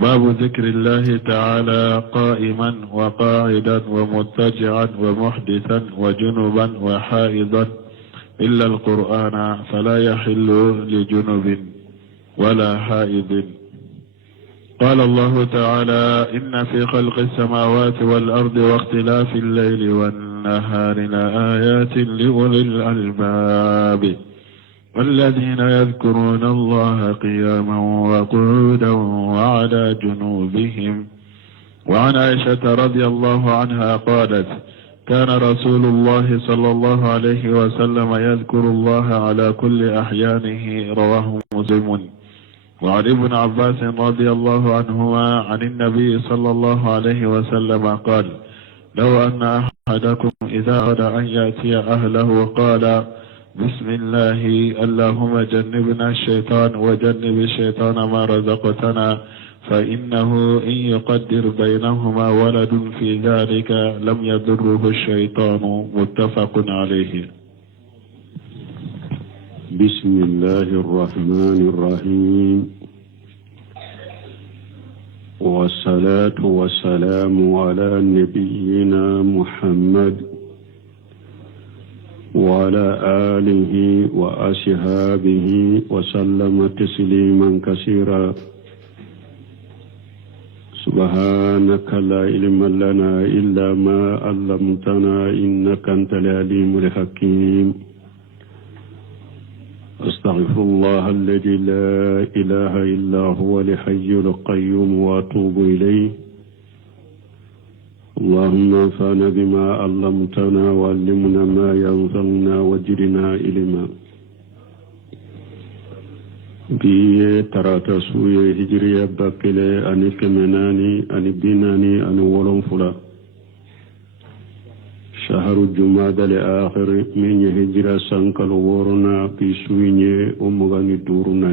باب ذكر الله تعالى قائما وقاعدا ومضطجعا ومحدثا وجنبا وحائضا إلا القرآن فلا يحل لجنب ولا حائض. قال الله تعالى: إن في خلق السماوات والأرض واختلاف الليل والنهار لآيات لأولي الألباب والذين يذكرون الله قياما وقعودا وعلى جنوبهم. وعن عائشة رضي الله عنها قالت: كان رسول الله صلى الله عليه وسلم يذكر الله على كل أحيانه. رواه مسلم. وعن ابن عباس رضي الله عنهما عن النبي صلى الله عليه وسلم قال: لو أن أحدكم إذا أراد أن يأتي أهله قال: بسم الله اللهم جنبنا الشيطان وجنب الشيطان ما رزقتنا، فإنه إن يقدر بينهما ولد في ذلك لم يضره الشيطان. متفق عليه. بسم الله الرحمن الرحيم، والصلاة والسلام على نبينا محمد وعلى آله وأصحابه وسلم تسليما كثيرا. سبحانك لا علم لنا إلا ما علمتنا إنك أنت العليم الحكيم. أستغفر الله الذي لا إله إلا هو الحي القيوم وأتوب إليه. اللهم انفعنا بما علمتنا وعلمنا ما ينفعنا وزدنا علما. بي تراتا سوية هجرية باكلة أني كمناني أني بيناني أني ولنفلا شهر الجمادى الآخر من هجرة سانكال ورنا بسويني أمغاني دورنا.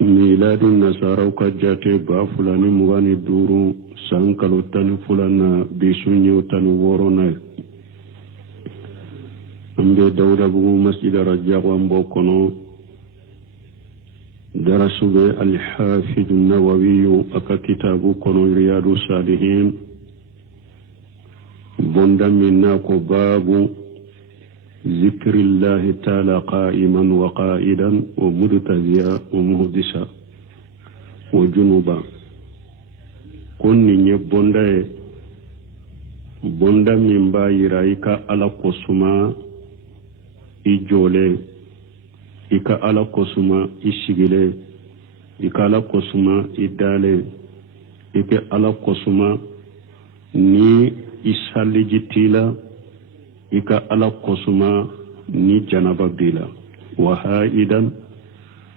ميلاد النصارى وكجاتي بافلاني مغاني دورو سانكال تاني فلانا بسويني تاني ورنا. أمبي دولة بو مسجد رجاق وانبوكونو درسوا الحافظ النووي أكا كتاب كونو رياض الصالحين بندمناكو باب ذكر الله تعالى قائما وقائدا ومرتزيا ومهدسا وجنوبا. كوني بوندا من بايرايكا على قسما إجولي ika ala kosuma ishigile, ika ala kosuma idale, ika ala kosuma ni isalijitila, ika ala kosuma ni janababila. Wahaidan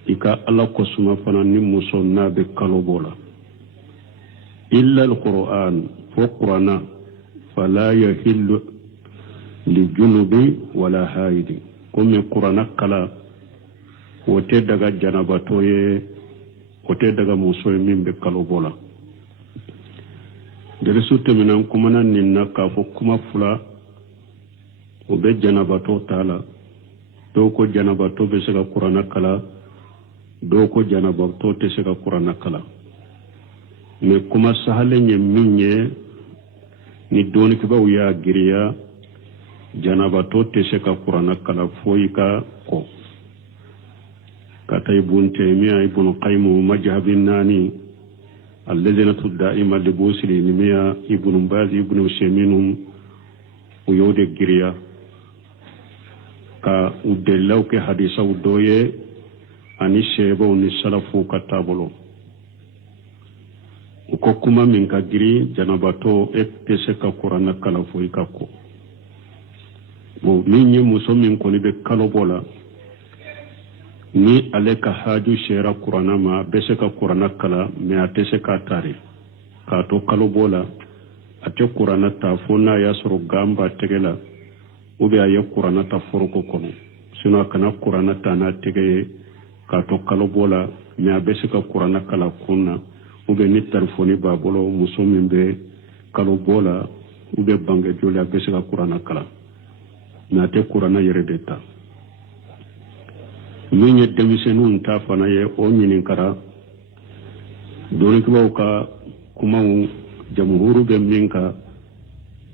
ika ala kosuma fana ni musonna be kalobola. Illa al-Qur'an fuqrana fala yahillu li junubi wala haidi. Kumi Qur'ana kala wote daga janabatoye, wote daga musoye min be kalobola. Derisu teminan kumana ninna kafo kuma fula obe janabato tala. Doko janabato be sega Qur'ana kala, doko janabato te sega Qur'ana kala. Me kuma sahale nye minye ni doni kiba uya giriya janabato te sega Qur'ana kala foika ko. Kata Ibn Taymiyyah Ibn Qayyim majhabin nani allazina daima libusili nimiya Ibn Baz Ibn Usaymin uyode giriya ka udellaw ke hadisa udoye ani sheba uni salafu katabolo uko kuma min ka giri janabato pese ka Qur'ana kala fo ikako bo minye muso min koni be kalobola ni ale ka haju shera Qur'ana ma bese ka Qur'ana kala me atese ka tari ka to kalobola ate Qur'ana ta fona ya soro gamba tegela ube aye Qur'ana ta foroko kono sino kana Qur'ana ta na tege ka to kalobola me bese ka Qur'ana kala kunna ube ni telefoni babolo musomin be kalobola ube bange jola bese ka Qur'ana kala na te Qur'ana yere deta. Minye demisenun ta fana ye o nyininkara doni kibaw kumaw jamhuru be minka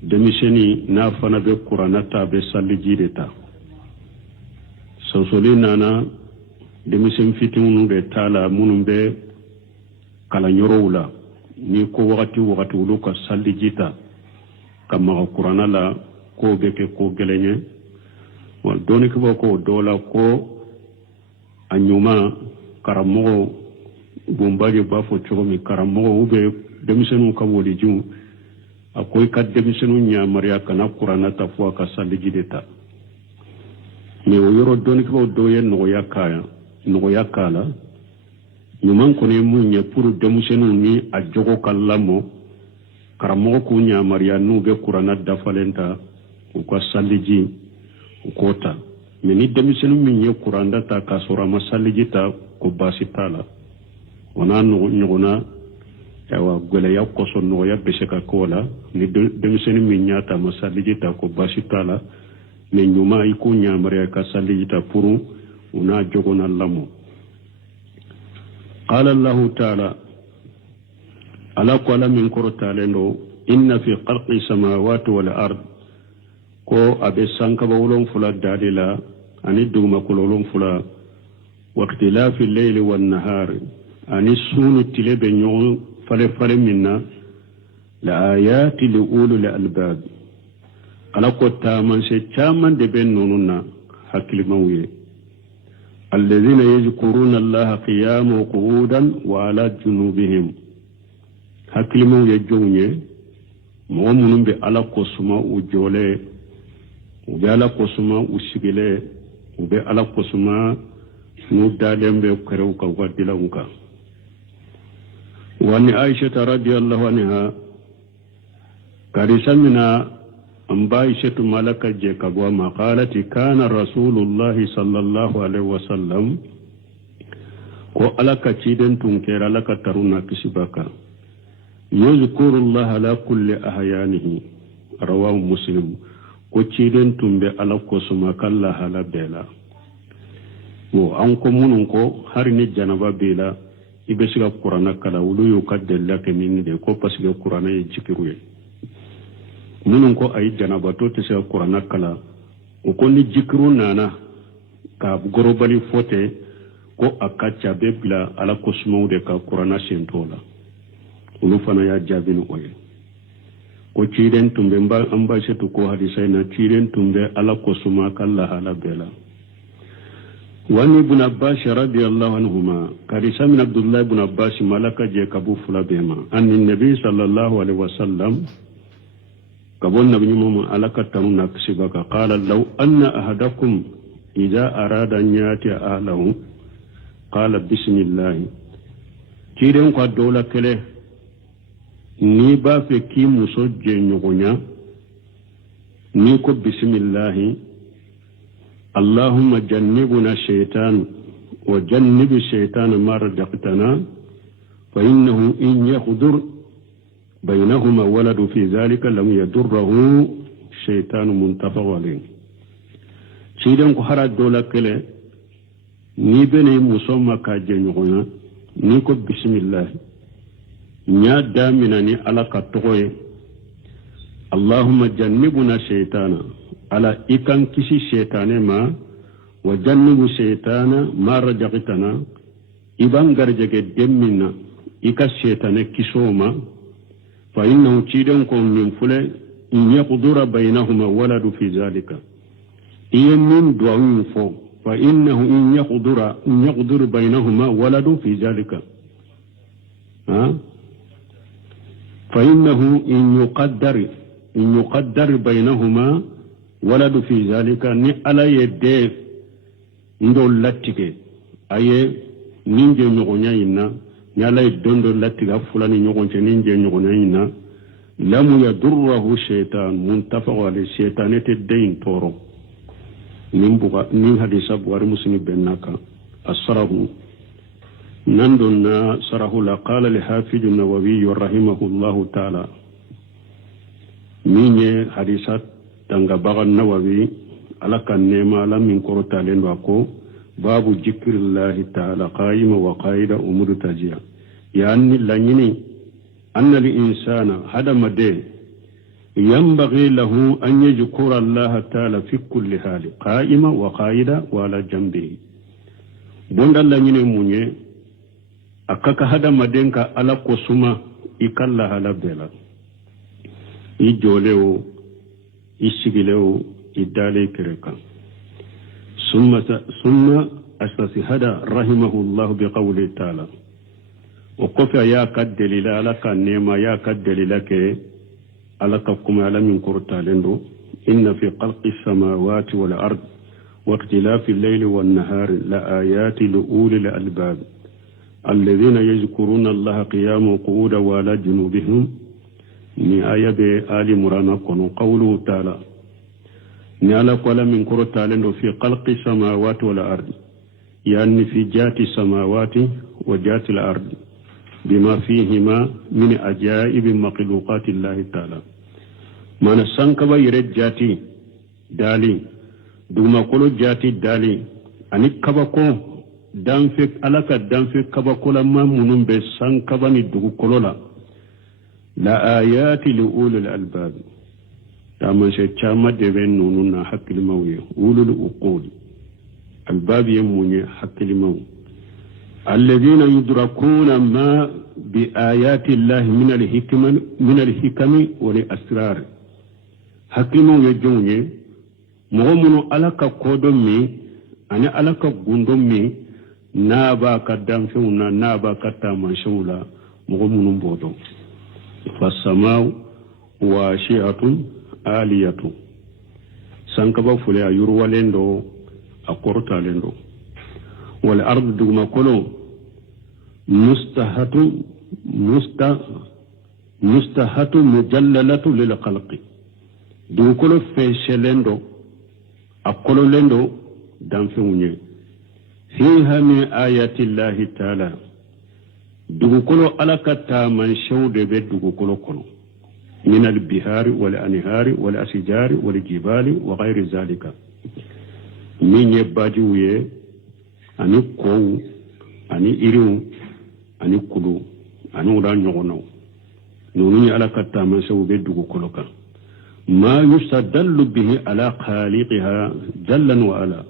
demiseni na fana be kuranata be salli jideta sosoli nana demisen fitinu de tala munum be kala nyorowula ni ko wakati wulu ka salli jita kama kurana la ko be ke ko gelenye wal doni kibaw ko dola ko anyuma karamogo bombaje bafo chogomi karamogo ube demisenu ka wodi jum akoy ka demisenu nya mariya kana qur'ana ta fo ka salijideta ni o yoro doni ko do yen no yakala nyuman ko ne munya pour demisenu ni a jogo kallamo karamogo ku nya mariya nu be qur'ana da falenta ko saliji kota meni demisenu min ye qur'anda ta ka sura masalijita ko basitala wana nyogona yawa gole ya koso no ya beseka kola ni demiseni min nyata masalijita ko basitala ne nyuma iku nyamare ka salijita puru una jogona lamo qala allah ta'ala ala qala min qur'talendo inna fi khalqi samawati wal ard ko abe sanka bawlon fula dadila ani dugma kololon fula waqtilafi al-layli wan-nahari ani sunu tilebe nyon fale minna la ayati li ulul albab ala ko taman se chaman de ben nonuna hakili mawye alladhina yadhkuruna allaha qiyaman wa qu'udan wa ala junubihim hakili mawye jonye mo munum be ala ko suma u jole u be ala ko suma u sigile u be ala ko suma nu dalembe kerew ka wadila unka وأن عائشة رضي الله عنها كارثمنا أن عائشة ملك جيكب وما قالت كان رسول الله صلى الله عليه وسلم وألك تشيدن تنكر لك ترونا كسبك يذكر الله على كل أحيانه رواه مسلم وتشيدن تنبي على قسمك الله على بلا وأنكم منكم هرني جنبا بلا ibesiga qur'ana kala wulu yu kadella ke min de ko pasiga qur'ana e jikiruye munun ko ay janaba to te siga qur'ana kala ko ni jikiru nana ka gorobali fote ko akacha bebla ala kosmo de ka qur'ana sentola wulu fana ya jabinu oye ko ciden tumbe mba amba setu ko hadisa na ciden tumbe ala kosuma kala hala bela وعن ابن عباس رضي الله عنهما كارثة من عبد الله بن عباس ملك جيكبو فلا بهما أن النبي صلى الله عليه وسلم قبل نبي محمد على كتمنا كسبك قال لو أن أحدكم إذا أراد أن يأتي أهله قال بسم الله كيرين قد دولا كله نيبا في كي مسجد نغنيا نيكو بسم الله اللهم جنبنا الشيطان وجنب الشيطان ما رزقتنا فإنه إن يقدر بينهما ولد في ذلك لم يضره شيطان منتفع عليه سيدان كحرا دولا كله نيبني مسوما كاجنغونا نيكو بسم الله نيا دامناني على كتوي اللهم جنبنا الشيطان على إكان كسي شيطان ما وجنب شيطان ما رجعتنا إبان غرجك دمنا إكا شيطان كسوما فإنه تيدنكم من فلة إن يقدر بينهما ولد في ذلك إيمن دعوين فو فإنه إن يقدر بينهما ولد في ذلك فإنه إن يقدر بينهما ولد في ذلك ني على يدي ندول لاتيكي اي نينجي نيغونيا ينا ني على يدوندو لاتيكا فلان نيغونتي نينجي نيغونيا ينا لم يضره الشيطان منتفع على الشيطان تدين تورو نيمبوغا ني حديث بوار مسلم بناكا الصرف نندنا صرح لا قال لحافظ النووي رحمه الله تعالى مين حديثات tanga bagan nawawi alaka nema la min korota len wako babu zikrillahi ta'ala qaima wa qaida umur tajiya يعني لنيني أن الإنسان هذا مدى ينبغي له أن يذكر الله تعالى في كل حال قائمة وقائدة وعلى جنبه بند لنيني مني أكاك هذا مدينك على قسمة إكالله على بلا إجوليو إشغليو إدالي كريكا ثم أساس هذا رحمه الله بقوله تعالى وقف يا قد دليل لك نيما يا قد دليل لك على كما على من قرطالندو إن في خلق السماوات والأرض واختلاف الليل والنهار لآيات لأولي الألباب الذين يذكرون الله قياما وقعودا وعلى جنوبهم ni aya be ali murana kono qawluhu ta'ala ni ala qala min qur'an fi khalqi samawati wal ardi yani fi jati samawati wa jati al ardi bima fihima min ajaib makhluqati Allah ta'ala mana sanka ba yire jati dali duma kolo jati dali ani kabako danfe alaka danfe kabako la mamunum be sanka ba ni dugu kolola la ayati li ulul albab taman se chama de ben nununa hakil mawye ulul uqud albab yemunye hakil maw alladhina yudrakuna ma bi ayati allah min al hikami wal asrar hakil maw yejonye momuno alaka kodon mi ani alaka gundon mi na ba kaddam feuna na ba katta man shawla momuno bodo فالسماء واشئة آلية سانكبا فليا يروى لندو أقرطا لندو والأرض دوما كلو مستهة مجللة للخلق دو كلو فيش لندو أقلو لندو دام فيوني فيها من آيات الله تعالى dugukolo alakata man shawde be dugukolo kono min albihari wal anhari wal asjari wal jibali wa ghayri zalika min yebbaji wuye ani kow ani iriw ani kudu ani wala nyogono nonu ni alakata man shawde dugukolo kan ma yusadallu bihi ala khaliqiha jallan wa ala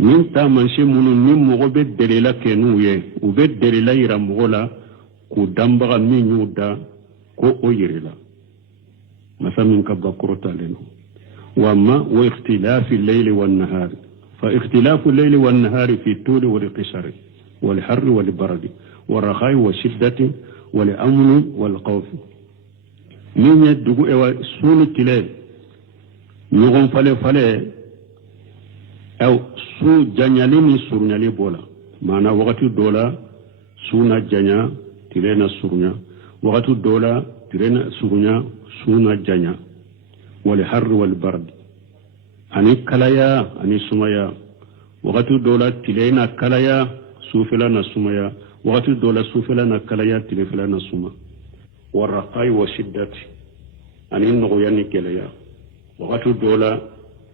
min ta manche munu ni mogo be delela kenuye u be delela ira mogola ku dambaga min yuda ko o yirila masa min ka bakrota leno wama wa ikhtilafi al-layli wan-nahari fa ikhtilafu al-layli wan-nahari fi tuli wal qisari wal harri wal bardi wal rakhai wa shiddati wal amni wal khawf min yadugo e wa sunu tile nyogon fale aw su janyali ni surnyali bola mana wakati dola suna janya tirena surnya wakati dola tirena surnya suna janya wal har wal bard ani kalaya ani sumaya wakati dola tirena kalaya sufila na sumaya wakati dola sufila na kalaya tirefila na suma waraqai wa shiddati ani nogoyani kelaya wakati dola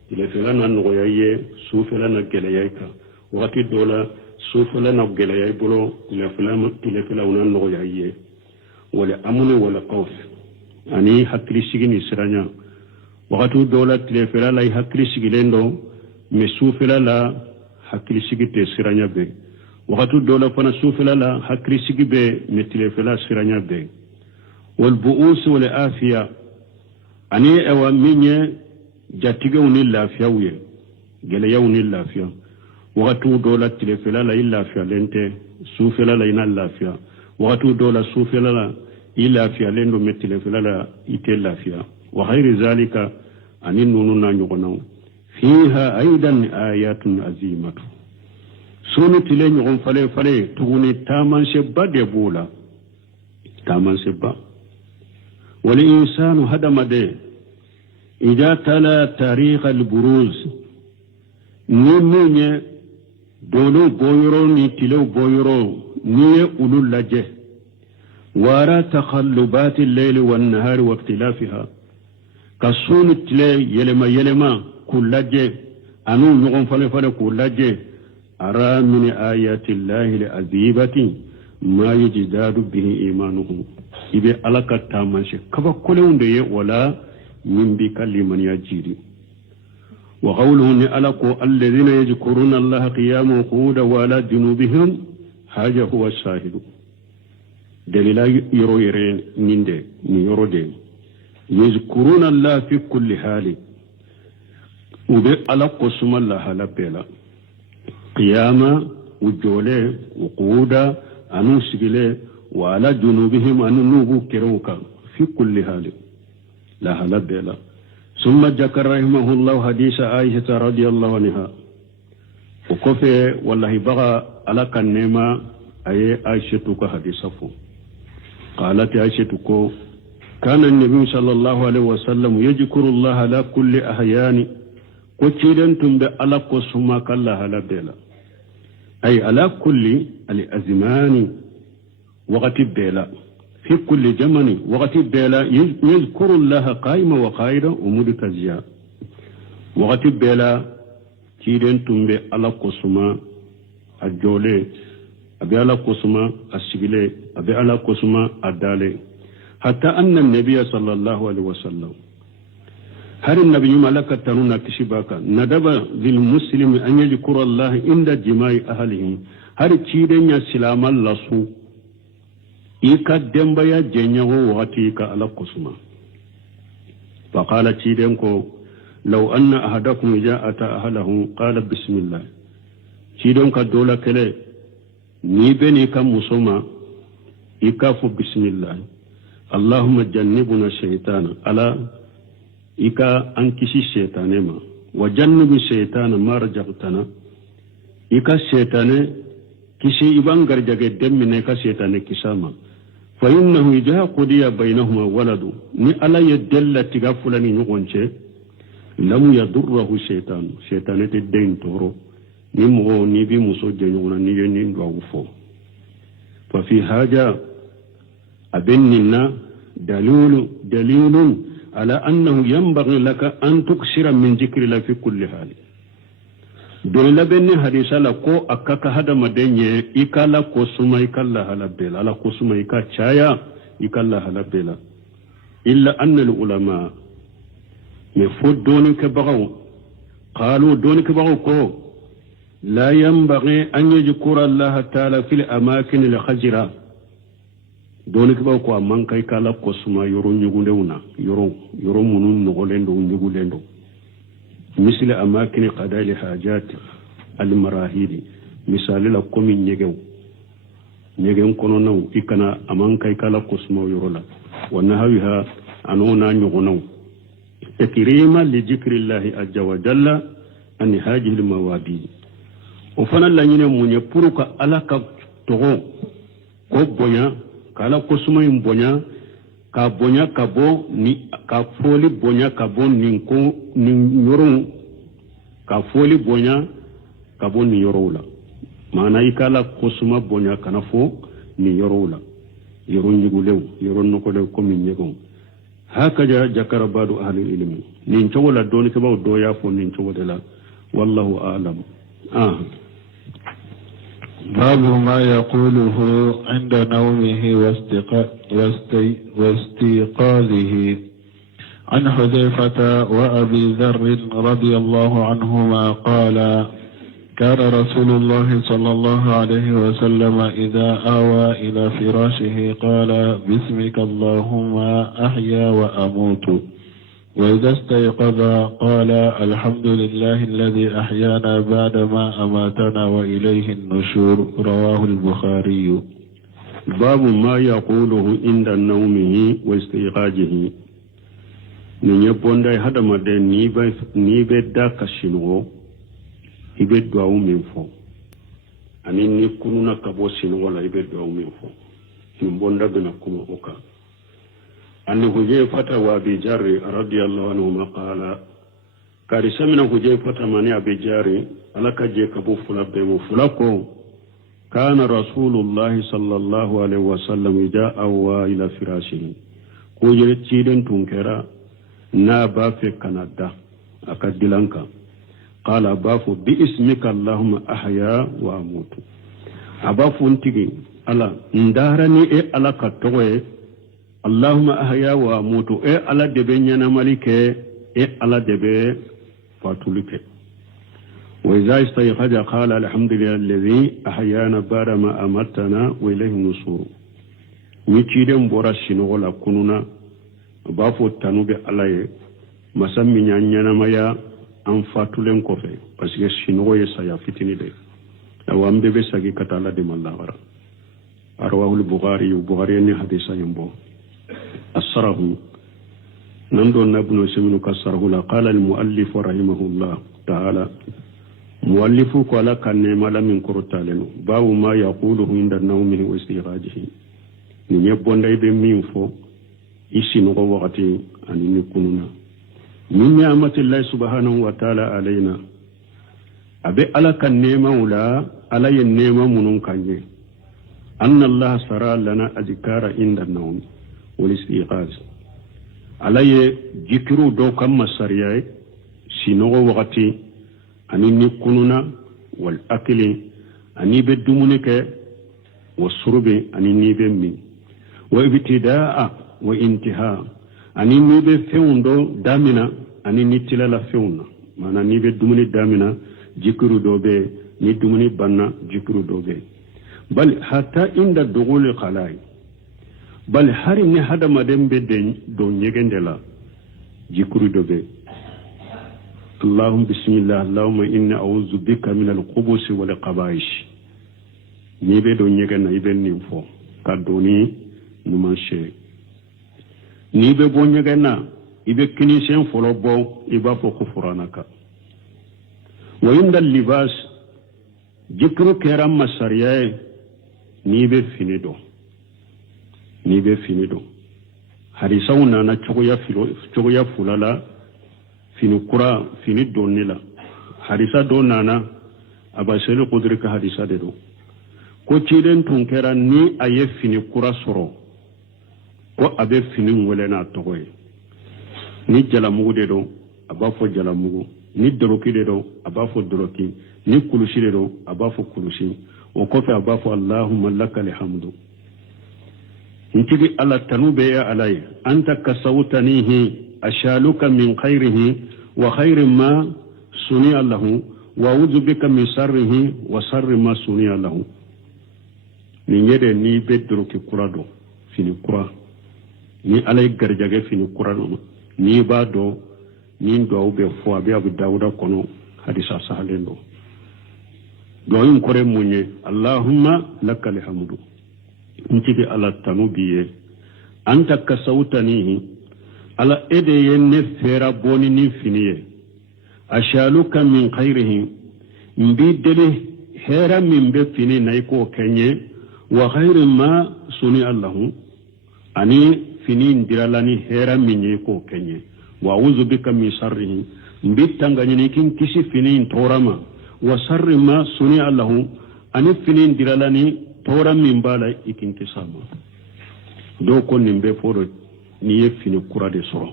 tilefela na nogoyaye sufela na gelayayka wakati dola sufela na gelayay bolo tilefela una nogoyaye wala amune wala qawf ani hakli sigini siranya wakati dola tilefela la hakli sigilendo me sufela la hakli sigite siranya be wakati dola fana sufela la hakli sigibe me tilefela siranya be wal bu'us wal afiya ani ewa minye jatiga uni lafiya wuye gele ya uni lafiya wakati dola tilefela la lafiya lente sufela la ina lafiya wakati dola sufela la lafiya lendo me tilefela la ite lafiya wa ghairi zalika anin nunu na nyogona fiha aidan ayatun azimatu sunu tile nyogon fale tuguni taman shebba de bula taman shebba wal insanu hadamade إذا تلا تاريخ البروز نموني دولو بويرو نتلو بويرو ني أولو اللجه وارا تقلبات الليل والنهار واختلافها كسون التلي يلما كل لجه أنو نغن فلفل كل لجه أرى من آيات الله العذيبة ما يجداد به إيمانه إذا ألقى التامنش كفا كلهم دي ولا من بكلمة يجيري وقوله ألقوا الذين يذكرون الله قياما وقعودا وعلى جنوبهم هذا هو الشاهد دليل يرو يرين نيندي يرو دي يذكرون الله في كل حال وبي ألقوا سم الله لبلا قياما وجوله وقعودا أنو سجله وعلى جنوبهم أنو نوبو كروكا في كل حال لا لبلا ثم ذكر رحمه الله حديث عائشة رضي الله عنها وكفي والله بغى على كنما أي عائشة كحديثه قالت عائشة كان النبي صلى الله عليه وسلم يذكر الله على كل أحيان كتيرنتم بألا قسما كالله لبلا أي على كل الأزمان وقت بلا في كل زمن وقت بلا يذكر الله قائما وقائدا ومرتزيا وقت بلا تيرنتم بألا قسما الجولي أبي على قسما السجلي أبي على قسما الدالي حتى أن النبي صلى الله عليه وسلم هل النبي ملك تنونا كشباك ندب للمسلم أن يذكر الله عند جماع أهلهم هل تيرن سلام الله سو إيكا دمبيا جنيه وغتيك على قسما فقال تيرنكو لو أن أحدكم جاء أتى أهله قال بسم الله تيرنك دولا كلي نيبني كمسوما إيكافو بسم الله اللهم جنبنا الشيطان على إيكا أنكسي الشيطان ما وجنب الشيطان ما رجعتنا إيكا الشيطان كسي إبان غرجك الدم من إيكا الشيطان كساما فإنه إذا قضي بينهما ولد ني على يدل تغفلني نغنشي لم يضره الشيطان شيطان تدين تورو نمغو نبي مسجن ونيني دوفو ففي هذا أبننا دليل على أنه ينبغي لك أن تكسر من ذكر الله في كل حال دون لبني حديثا لكو أكاك هذا مدنيا إكالا كوسما إكالا هلبلا على كوسما إكا تشايا إكالا هلبلا إلا أن العلماء مفود دونك بغو قالوا دونك بغو كو لا ينبغي أن يذكر الله تعالى في الأماكن الخجرة دونك بغو أمان كي كالا كوسما يرو نيغوليونا يرو منون نغولندو نيغولندو مثل أماكن قضاء الحاجات المراهيد مثال لكم نيغو كونونو إكنا أمان كي كالا كوسما يرولا ونهاوها أنونا نيغونو تكريما لذكر الله عز وجل عن هذه الموادي وفنا لنين من يبروك على كتغو كوبونا كالا كوسما يمبونا كابونا كابو كافولي بونا كابو نينكو نيورو كافولي بونا كابو نيورولا معنى كالا كوسما بونا كنفو نيورولا يرون يقولوا يرون نقولوا كم ينجون هكذا ذكر بعض أهل العلم نينشو ولا دوني كبا ودويا فو نينشو ولا والله أعلم باب ما يقوله عند نومه واستيقاظه عن حذيفة وأبي ذر رضي الله عنهما قال كان رسول الله صلى الله عليه وسلم إذا آوى إلى فراشه قال باسمك اللهم أحيا وأموت وإذا استيقظ قال الحمد لله الذي أحيانا بعدما أماتنا وإليه النشور رواه البخاري. باب ما يقوله عند نومه واستيقاظه من يبون داي هذا مدين نيبه داك شنو ibe duawu min fo ani ni kununa kabo sin wala ibe duawu min fo min bonda bina kuma oka anni hujayfata wa abi jarri radiyallahu anhu qala kari samina hujayfata mani abi jarri alaka je kabo fula be mo fula ko kana rasulullah sallallahu alaihi wasallam jaa wa ila firashihi ko je ciden tunkera na ba fe kanada akadilanka قال بافو باسمك اللهم أحيا وأموت aba funtigi ala ndarani e ala katoye allahumma ahya wa amutu e ala debe nyana malike e ala debe fatulike wa idha istayqaza qala alhamdulillahi alladhi ahyana ba'da ma amatana wa ilayhi nusur ni ciden bora sinogola kununa ba fo tanube alaye masammi nyana maya an fatulen kofe parce que sinogo ye saya fitini de awambe be sagi katala de mallagara arwahul bukhari ni hadisa yambo asrahu nando nabnu siminu kasrahu la qala al muallif rahimahullah ta'ala muallifu ko ala kanne mala min kortalenu bawu ma yaquluhu inda nawmihi wa istighajihi ni nyebonda be min fo isinu ko wakati anini kununa min ni'matillahi subhanahu wa ta'ala alaina abe ala kan nema wula ala yen nema munun kanye anna allah sara lana azkara inda nawm wal istiqaz ala ye jikiru do kam masariya sino wakati anini kununa wal akli ani be dumunike wasurbi anini be min wa ibtidaa wa intihaa ani ni be fewndo damina ani ni tilala fewna mana ni be dumuni damina jikuru dobe ni dumuni banna jikuru dobe bal hatta inda dughul qalai bal hari ni hada madem be do nyegendela jikuru dobe allahumma bismillah allahumma inni a'udhu bika min al-khubuthi wal qabaish ni be do nyegena iben ni fo kadoni numanche ni be bonyegena ibe kinisien folo bo iba fo kufuranaka wa inda libas jikru keram masariya ni be finido hadisa una na chogoya fulala fini kura fini donila hadisa donana abasele kudrika hadisa dedo ko ciden tunkera ni aye fini kura soro ko abe fini wele na togoye ni jalamugu de do abafo jalamugu ni doroki de do abafo doroki ni kulushi de do abafo kulushi o kofe abafo allahumma lakal hamdu ntigi ala tanube ya alay anta kasawtanihi ashaluka min khairihi wa khairi ma suni allahu wa a'udhu bika min sharrihi wa sharri ma suni allahu ni ngede ni be doroki kurado fini kura ni alay garjage fini kurano ni ba do ni do be fo abi abu dawuda kono hadisa sahalendo do yin kore munye allahumma lakal hamdu ntigi ala tanubiye anta kasawtanihi ala ede yenne fera boni ni finiye ashaluka min khairihi mbi dele hera min be fini nay ko kenye wa khairu ma suni allahu ani fini ndiralani hera minye ko kenye wa a'udhu bika min sharrihi mbi tanganyini kin kisi fini torama wa sharri ma suni allahu ani fini ndiralani tora min bala ikin kisama do ko nimbe foro ni ye fini kura de soro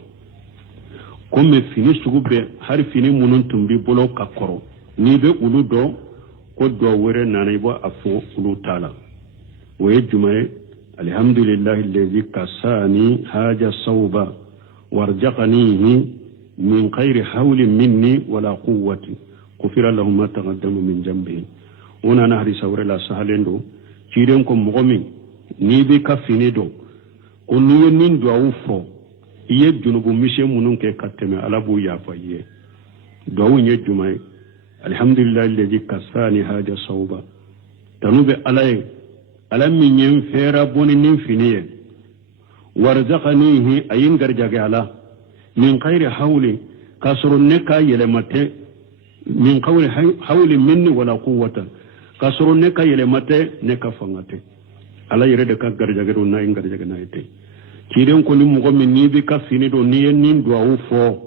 comme fini sugube har fini munun tumbi bolo kakoro ni be ulu do ko do wore nanay bo afo ulu tala waye jumaye alhamdulillah alladhi kasani haja sawba warjaqanihi min ghairi hawlin minni wala quwwati kufira lahu ma taqaddama min jambi ona nahri sawre la sahalendo ciren ko mogomin ni be ka fini do ko ni nin do awfo iye junubu mishe munun ke kateme alabu ya faye do wonye jumay alhamdulillah alladhi kasani haja sawba tanube alay alam min yin fera boni nin finiye warzaqanihi ayin garjage ala min ghairi hawli kasrun neka yelemate min qawli hawli minni wala quwwata kasoro ne ka yele mate ne ka fangate ala yere de ka garjage do na garjage na ite kiren ko ni mugo min ni bi ka fini do ni nin do awu fo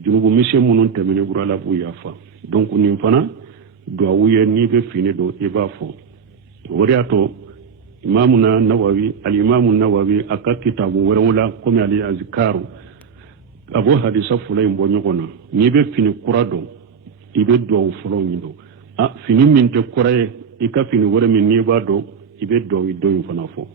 junubu mise munun temene burala bu yafa donc ni fana do awu ye ni be fini do e ba fo woriato imamuna nawawi al imamu nawawi aka kitabu wala ko mi ali azkaru abo hadisa fulay mbonyogona ni be fini kurado ibe do awu folo nyindo fini min te kuraye ikafini wore min ni bado ibe do do fana fo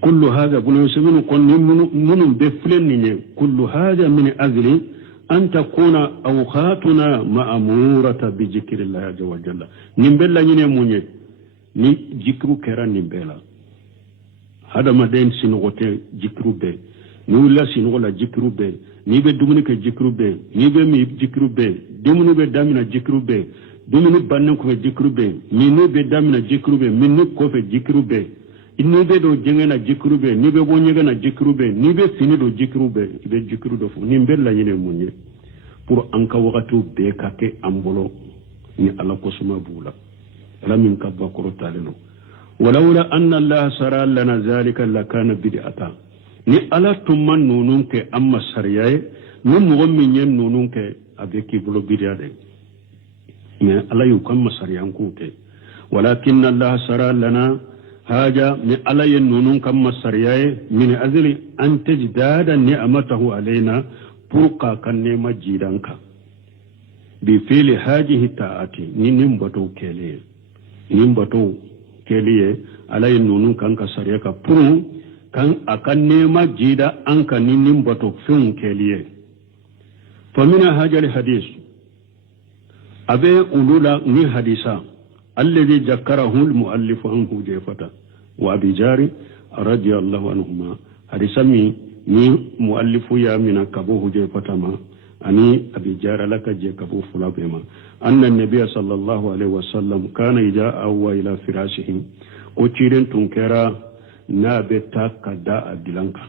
kullu hada bunu yusminu kon munum be flenni kullu hada min ajli an takuna awqatuna ma'murata bi zikrillah azza wa jalla nimbella nyine munye ni jikru kera nimbela hada maden sinogote jikru be ni wala sinogola jikru be ni be dumuni ke jikru be ni be mi jikru be dumuni be damina jikru be dumuni bannan ko jikru be ni no be damina jikru be min no ko fe jikru be inni be do jengena jikru be ni be bonyega na jikru be ni be fini do jikru be be jikru do fu ni mbella nyine munye pour anka wakatu be kake ambolo ni ala ko suma bula ala min kabba ko taleno ولولا أن الله سرى لنا ذلك لكان بدعة ni ala tumman nunun ke amma sariyaye nun mu'min yen nunun ke abeki bulo bidiya de mais ala yu kam sariyan ku ke walakin Allah sara lana haja ni ala yen nunun kam sariyaye min azli an tajdada ni'matahu alaina pour ka kan ne majidanka bi fili hajihi ta'ati ni nimbato kele nimbato keliye ala yen nunun kan ka sariya ka pour kan akan nema jida an ka ninin bato fin keliye famina hajar hadis abe ulula ni hadisa alladhi jakkarahu almuallif anhu jayfata wa abi jari radiyallahu anhuma hadisa ni muallifu ya mina kabu jayfata ma ani abi jari laka je kabu fulabema anna an-nabiy sallallahu alaihi wasallam kana jaa ila firashihi ko ciren tunkera نابتا كداء دلنكا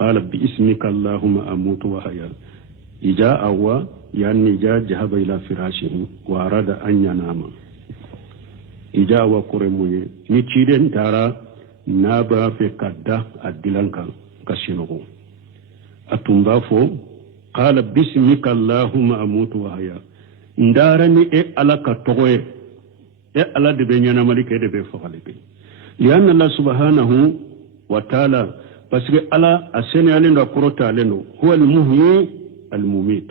قال باسمك اللهم أموت وحيا إجاء أوا يعني جاء جهب إلى فراشه وأراد أن ينام إجاء وقرمي نتشيرين تارا نابا في كداء دلنكا كشنو أتنبافو قال باسمك اللهم أموت وحيا ندارني ألا كتوغي ألا دبنيانا ملك دبي فغالبي لأن الله سبحانه وتعالى بس على السنة علينا كروتا علينا هو المحيي المميت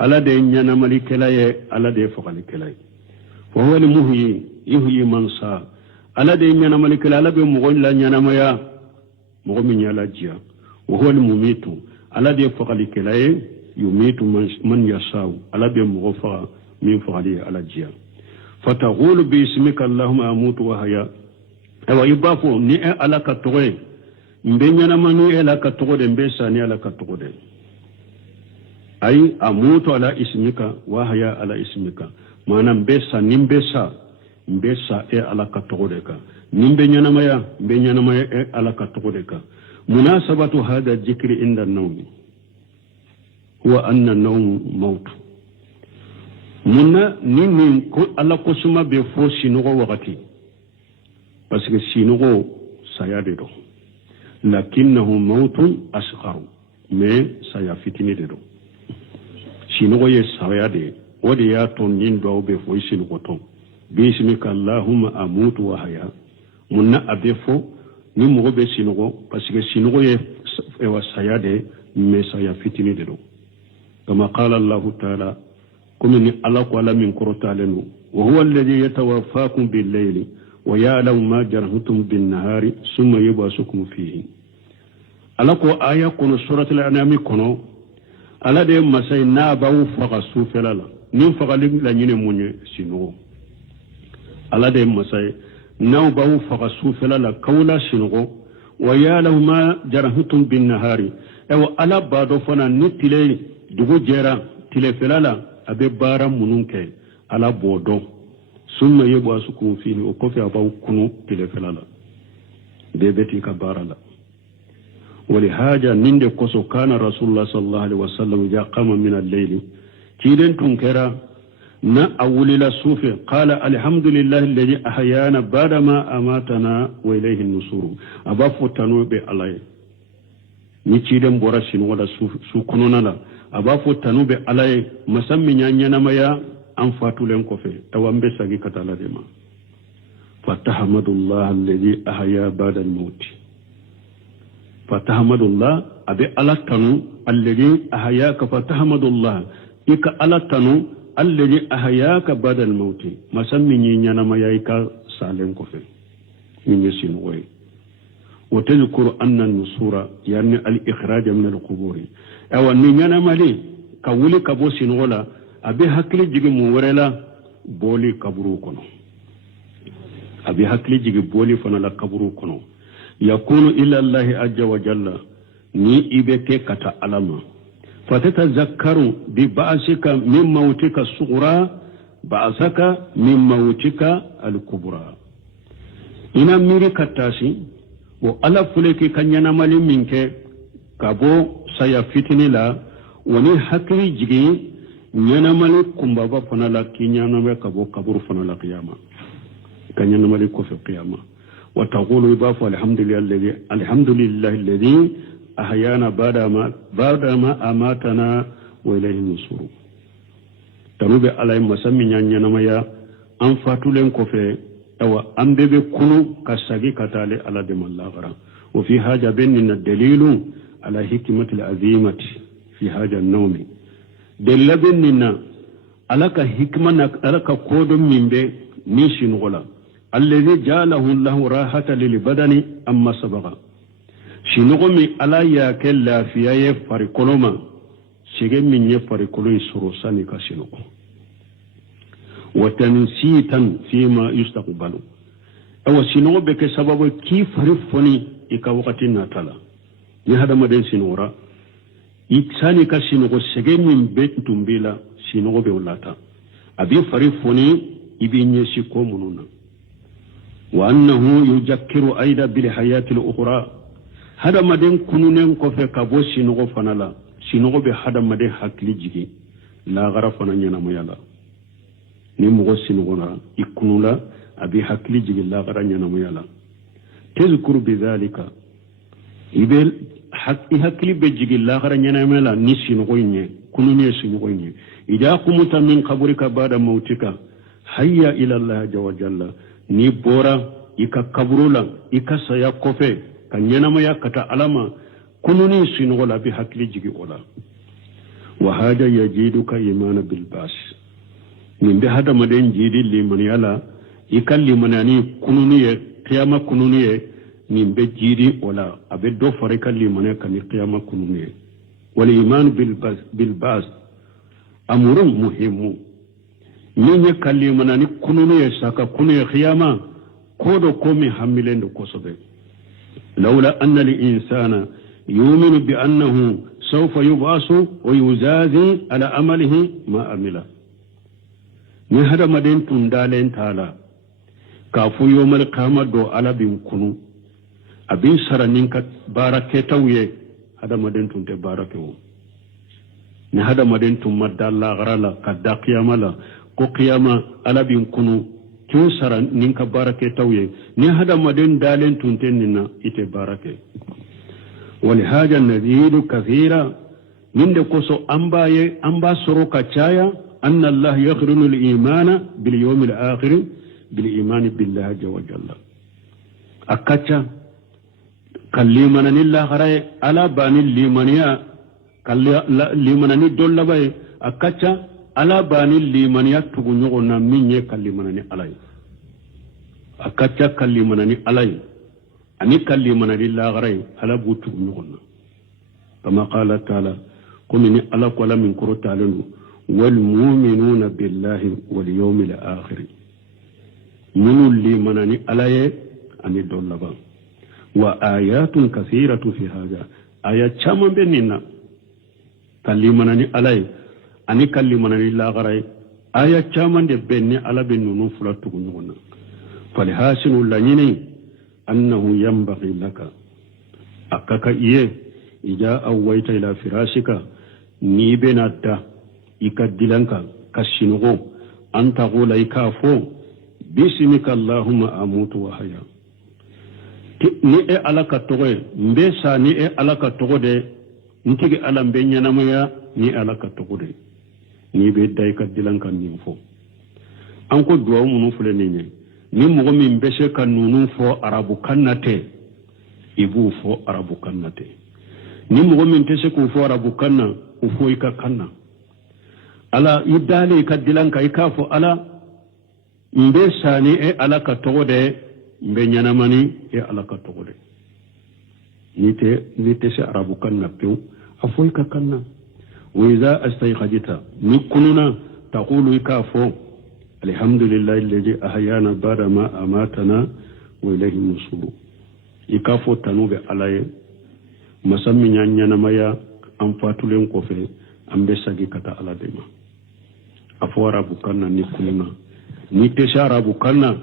على ديننا ملك لاي على دي فقالك لاي وهو المحيي يحيي من شاء على ديننا ملك لا بمغول لا نيانا ميا مغمن يالا جيا وهو المميت على دي فقالك لاي يميت من يشاء على بمغفا من فقالي على جيا فتقول باسمك اللهم أموت وحيا ewa ibafo ni ala ka toge mbenya manu ala ka toge mbesa ni ala ka toge ay amutu ala ismika wa haya ala ismika mana mbesa ni mbesa ala ka toge ka nimbenya namaya ala ka toge ka munasabatu hada dhikri inda an-nawm huwa anna an-nawm maut munna ni ko ala ko suma be fo sinogo wakati parce que sinugo sayade do lakinnahu mautun asghar mais saya fitini de do sinugo ye sayade wodi ya ton nin do be fo sinugo ton bismika allahumma amutu wa haya munna abefo ni mo be sinugo parce que sinugo ye wa sayade mais saya fitini de do kama qala allah ta'ala kum ni ala ko ala min qurtalenu wa huwa alladhi yatawaffakum bil layli ويعلم ما جرحتم بالنهار ثم يبعثكم فيه alako aya kono suratul anami kono ala de masay na bawu faga sufelala nin fagali la nyine munye sino ala de masay na bawu faga sufelala kawla sino wa ya'lamu ma jarahtum bin nahari ewa ala bado fana nitile dugo jera tile felala abe bara mununke ala bodo summa yabasukum fihi o kofi abaw kunu telefalala bebeti kabarala wali haja ninde koso kana rasulullah sallallahu alaihi wasallam ja qama min al-layl kiden tunkera na awlila sufi qala alhamdulillahi alladhi ahyana ba'da ma amatana wa ilayhi an-nusur abafu tanube alay ni kiden borasin wala su kunonala abafu tanube alay masammi nyanya maya an fatulen ko fe tawambe sagi katala dema fatahmadullah alladhi ahya ba'da al-maut fatahmadullah abi alatanu alladhi ahyaka fatahmadullah ika alatanu الذي أحياك بعد الموت ما سمي نيانا ما يايكا سالين كوفي من يسينوي وتذكر أن النصور يعني الإخراج من القبور أو نيانا مالي كولي كبو سينولا أبي هكلي جيجي موريلا بولي كبرو كنو أبي هكلي جيجي بولي فنالا كبرو كنو يكون إلى الله عز وجل ني إبكي كتا ألما فتتذكر ببعثك من موتك الصغرى بعثك من موتك الكبرى إنا ميري كتاسي وألا فلكي كان ينمالي منك كابو سيفتني لا وني حكري جيجي ينمالي كمبابا فنالا كي ينمالي كابو كبر فنالا قياما كان ينمالي كوفي قياما وتقول إباف الحمد لله الذي أحيانا بعدما أماتنا وإليه النصور تنوبي على مسمى نيانيا أنفاتو لن كوفي أو أمبيبي كنو كساقي كتالي على دم الله غرام وفي حاجة بيننا الدليل على حكمة العظيمة في حاجة النوم دليل بيننا على حكمة على كود من بي نيشن غلا الذي جعله الله راحة للبدن أما سبقا شنوغمي على ياكل لا فياي فاريكولوما شيغي من يفاريكولوي سروساني كاشنوغو وتنسيتا فيما يستقبل أو شنوغو بك سبب كيف رفوني إكا وقت ناتالا يهذا مدين شنورا إكساني كاشنوغو شيغي من بيت تنبيلا شنوغو بولاتا أبي فاريفوني إبيني شكو منونا وأنه يذكر أيضا بالحياة الأخرى هذا مدين كنونين كوفي كابو سينوغو فنالا سينوغو بهذا مدين حكلي جيجي لا غرفنا نينا ميالا نمغو سينوغو يكونولا أبي حكلي جيجي لا غرفنا نينا ميالا تذكر بذلك يبال حكلي بجيجي لا غرفنا نينا ميالا ني سينوغو يني كنوني سينوغو يني إذا قمت من قبرك بعد موتك هيا إلى الله عز وجل ni bora ika kaburula ika saya kofe kanyana maya kata alama kununi sinola bi hakli jigi ola wa hada yajiduka imana bil bas min bi hada maden jidi liman yala ika limanani kununi qiyama kununi min be jidi ola abe do fare kalimane kan qiyama kununi wal iman bil bas amrun muhimu ni kalimana ni kununu ya saka kunu ya khiyama kodo komi hamilendo kosobe laula anna li insana yu'minu bi annahu sawfa yub'asu wa yuzazi ala amalihi ma amila ni hada maden tundalen tala kafu yomal qiyama do ala bin kunu abin saranin ka barake tawye hada maden tunte barakewo ni hada maden tumma dalla garala kadda qiyamala ko qiyama ala bin kunu kin sara nin ka barake tawye ni hada maden dalen tunten ninna ite barake wali haja nadidu kathira min de koso amba soro ka chaya anna allah yakhrunu al imana bil yawm al akhir bil iman billah azza wa jalla akacha kallimana nilla gharay ala banil limaniya kallimanani dolla bay akacha ala bani limaniya tugu nyogo na minye kalimanani alay akacha kalimanani alay ani kalimanani la garay ala butu nyogo na kama qala taala kumini ala qala min kuru ta'alun wal mu'minuna billahi wal yawmil akhir minu limanani alay ani dollaba wa ayatun kathiratu fi hada ayat chama benina kalimanani alay ani kallimanani lagaray aya chaman de benni ala ben nunu fulatu nyona fali hasinu lanyini annahu yanbaghi laka akaka iye ija awaita ila firashika ni benadda ikadilanka kashinugo anta gula ikafo bismika allahumma amutu wa haya ni e alaka toge mbesa ni e alaka togo de ntigi ala mbenya namaya ni alaka togo de ni be day ka dilan kan ni fo an ko duwa munu fule ni ni mo min bese kan nunu fo arabu kannate ibu fo arabu kannate ni mo min tese ko fo arabu kanna o fo ika kanna ala idale kadilan kai kafo ala mbe sani e ala ka togode mbe nyanamani e ala ka togode nite se arabu kanna pew afoy ka kanna wa iza astaykhajita ni kununa taqulu kafo alhamdulillahi alladhi ahyana ba'da ma amatana wa ilayhi nusur ikafo tanube alaye masammi nyanamaya am fatulen ko fe ambe sagi kata ala dema afo arabu kanna ni kununa ni te arabu kanna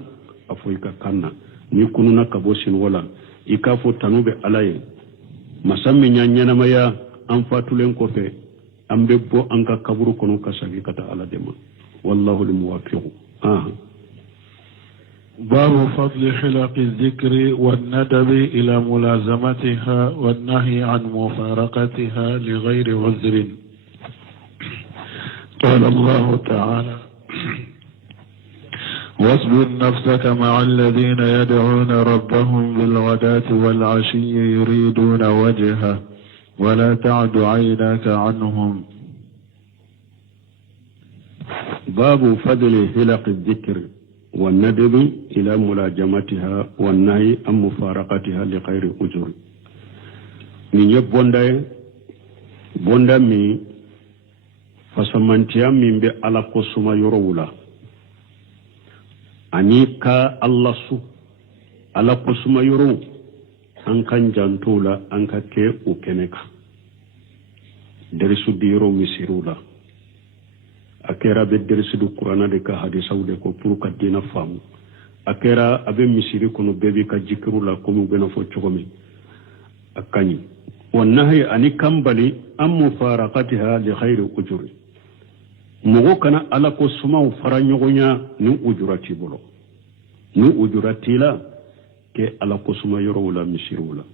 afo ka kanna ni kununa kabosin wala ikafo tanube alaye masammi nyanamaya am fatulen ko fe ambe bo anka kaburu kono kasagi kata ala dema wallahu limuwaffiq باب فضل حلق الذكر والندب إلى ملازمتها والنهي عن مفارقتها لغير عذر. قال الله تعالى واصبر نفسك مع الذين يدعون ربهم بالغداة والعشي يريدون وجهه ولا تعد عيناك عنهم. باب فضل حلق الذكر والندب إلى ملاجمتها والنهي عن مفارقتها لغير أجر. من بوندا مي فسمانتيا من بي على قسما يرولا أنيكا الله سو على قسما يرو أنكا جانتولا أنكا كي وكنكا درسو ديرو مسيرولا akera be dersidu qur'ana de ka hadisaw de ko pour ka dina famu akera abe misiri kono bebi ka jikrula ko mu bena fo chogomi akani wannahi ani kambali am mufaraqatiha li khairi ujuri mugo kana ala ko suma faranyogonya ni ujurati bolo ni ujurati la ke ala ko suma yorowula misirula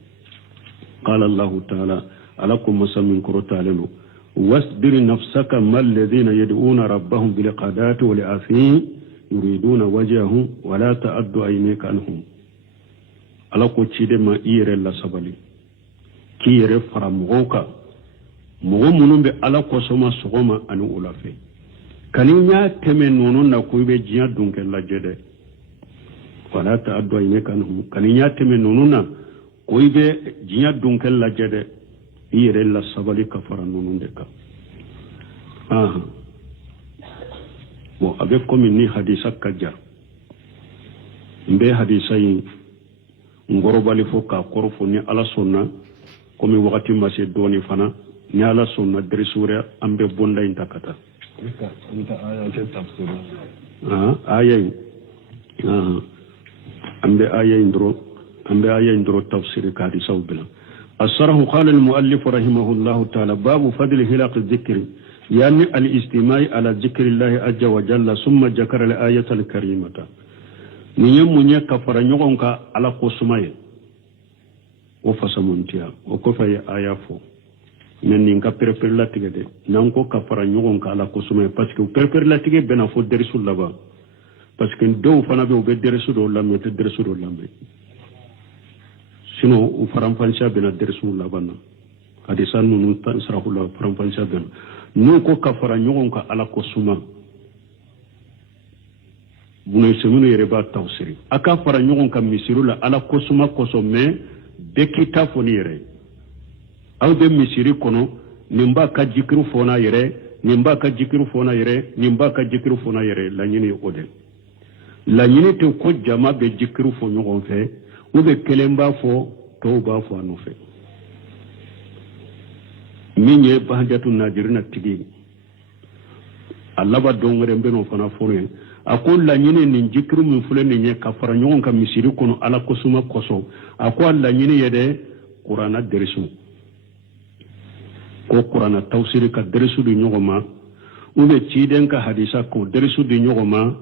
qala allah ta'ala alakum masamin kurotalelu واصبر نفسك ما الذين يدعون ربهم بالغداة والعشي يريدون وجهه ولا تعد عينيك عنهم ala ko cide ma iyere la sabali ki yere fara mogoka mogo munun be ala ko soma sogoma ani ulafe kaninya teme nono na ko be jiya dunke la jede wala ta'addu aynaka anhum kaninya teme nono na ko be jiya dunke la jede iyere la sabali ka fara nono de ka bon avec comme ni hadisa kajar mbe hadisa yi ngorobali fo ka korfo ni ala sonna comme wakati mase doni fana ni ala sonna drisure ambe bonda intakata انت آيات التفسير آية ambe آية اندرو تفسير كادي سوبلا الصرح قال المؤلف رحمه الله تعالى باب فضل هلاق الذكر يعني الاستماع على ذكر الله عز وجل ثم ذكر الآية الكريمة نيمونيا كفر نيونكا على قسماي وفسمونتيا وكفاي آيافو men ninka perper la tige de nanko kafara nyogon kala kusume parce que perper la tige bena fo derisul laba parce que do fana be be derisul do lamme te derisul do lamme sino u faram fansha bena derisul laba na hadisa nunu tan sarahula faram fansha bena no ko kafara nyogon ka ala kusuma bunu semunu yere ba tawsiri aka fara nyogon ka misirula ala kusuma kosome be kitafoni yere aw be misiri kono nimba ka jikiru fona yere nimba ka jikiru fona yere nimba ka jikiru fona yere la nyini ode la nyini te ko jama be jikiru fo nyogon fe o be kelemba fo to ba fo anu fe minye bahjatu najirina tigi Allah ba dongere mbeno fana fone akon la nyini ni jikiru mun fule ni nye ka fara nyogon ka misiri kono ala kosuma koso akon la nyini yede qur'ana derisu ko qur'ana tawsiri ka derisu di nyogoma ube ciden ka hadisa ko derisu di nyogoma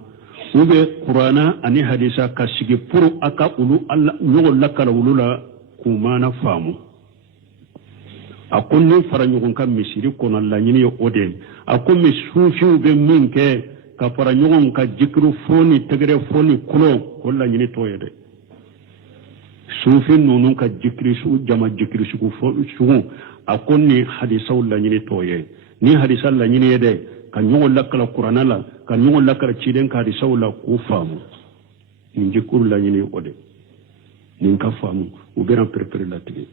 ube qur'ana ani hadisa ka sigi puru aka ulu alla nyogol lakala ulula kumana famu akon ni fara nyogon ka misiri kono la nyini yo ode akon mi sufi ube minke ka fara nyogon ka jikru foni tegere foni kulo ko la nyini toyede sufi nunu ka jikri su jama jikri su fo su akonni hadisa la nyini toye ni hadisa la nyini yede kan ñogol lakkala qur'ana la kan ñogol lakkala ciden ka di sawla ku faamu ni jikuru la ñini ode ni ka faamu u beran perpere la tigi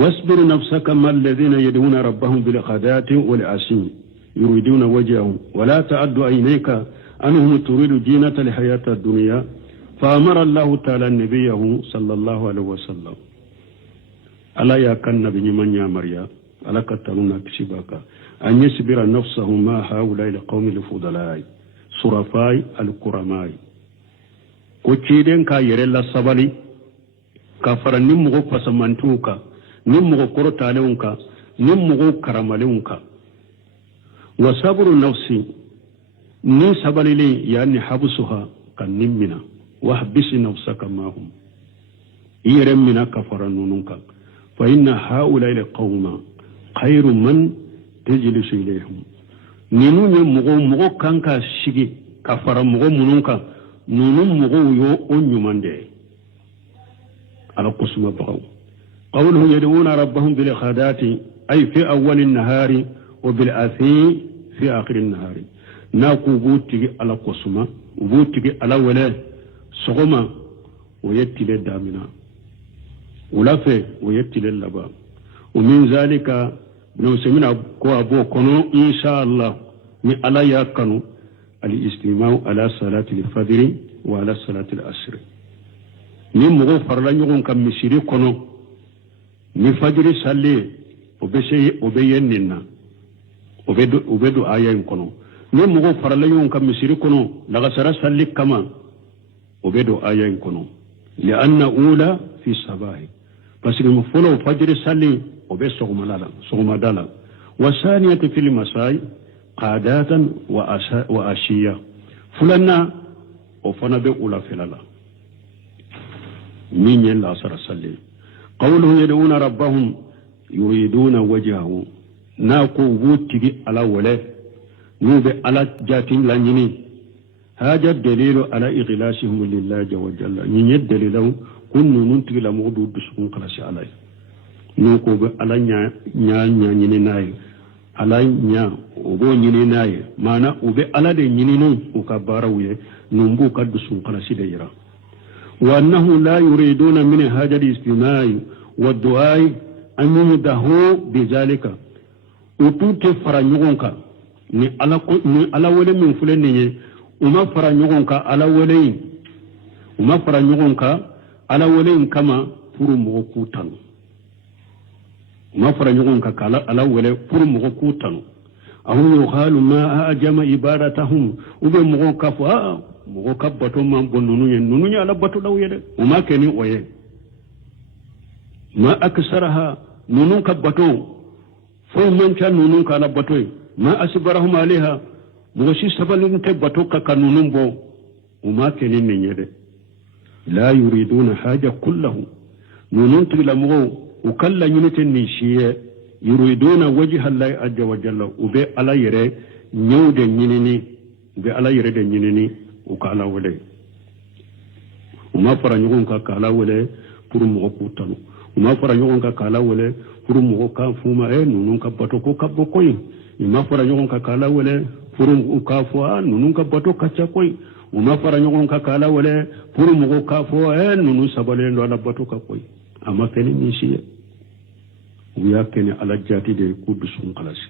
wasbir nafsaka ma alladhina yad'una rabbahum bil ghadati wal ashi yuriduna wajhahu wa la ta'addu aynaka anhum turidu zinata al hayati ad-dunya فأمر الله تعالى نبيه صلى الله عليه وسلم ألا يا كان نبي من يا مريا ألا كتنونا كسباك أن يصبر نفسه ما هؤلاء القوم الفضلاء صرفاء الكرماء كوتشيدن كا يرلا سبالي كفر نمغو فسمانتوكا نمغو كورتالونكا نمغو كرمالونكا وصبر نفسي ني سبالي لي يعني حبسها كنمنا واحبس نفسك معهم يرمنا كفر نونك فإن هؤلاء القوم خير من تجلس إليهم نينو مغو كانكا شيغي كفر مغو منونك نونو مغو يو أنيمان دي على قسم بغو قوله يدعون ربهم بالغداة أي في أول النهار وبالأثي في آخر النهار ناكو بوتي على قسم وبوتي على ولا سغما ويتلي دامنا ولافي ويتلي اللبا ومن ذلك نوسمنا كو أبو كنو إن شاء الله من على يكنو الاستماع على صلاة الفجر وعلى صلاة العصر من مغفر لا يغن كم مسيري كنو من فجر صلي وبيننا وبدو آيين كنو من مغفر لا يغن كم مسيري كنو لغسر صلي كما وبدو آيين كنو لأن أولى في الصباح بس المفولو فجر صلي وبس صغم دالا والثانية في المساء قادات وأشياء فلنا وفنا بأولى فلالا من يلا أسر صلي قوله يدعون ربهم يريدون وجهه ناقو ووتي على ولا نوب على جاتين لانيني هذا الدليل على إغلاسهم لله جل وعلا ني الدليل كن ننتقل مغدو بسكون قلس عليه نوكو على نيا نيني ناي على نيا وبو نيني ناي مانا وبي على دي نيني نو وكبارويه نمبو كدسون قلس ديرا وأنه لا يريدون من هذا الاستماع والدعاء أن يمدهوا بذلك وتوت فرانيونك ni ala wele min fulen ne uma fara ɲɔgɔn ka ala wele kama furu mɔgɔ k'u tanu uma fara ɲɔgɔn ka ala wele furu mɔgɔ k'u tanu ahum yuqalu ma ajama ibadatahum ube mɔgɔ ka fɔ mɔgɔ ka bato man bon nunu ye ala bato daw ye de uma kɛ ni o ye ma aksaraha nunu ka bato fo man ca nunu ka ala bato ye ما أسبرهم عليها موشي سبلين تبتوك كنونم بو وما كنين من يده لا يريدون حاجة كله نونون تلمغو وكلا ينتن نشيه يريدون وجه الله عز وجل وبي على يري نيود نينيني وبي على يري نينيني وكالا ولي وما فرنيون كالا ولي فرمغو كوتانو وما فرنيون كالا ولي فرمغو كافوما نونون كبتوكو كبوكوي ima fara ɲɔgɔn ka kala wele furu ka fɔ nunu ka bato ka ca koyi uma fara ɲɔgɔn ka kala wele furu mɔgɔ ka fɔ nunu sabalen do ala bato ka koyi a ma kɛ ni min si ye u y'a kɛ ni ala jati de k'u dusun kalasi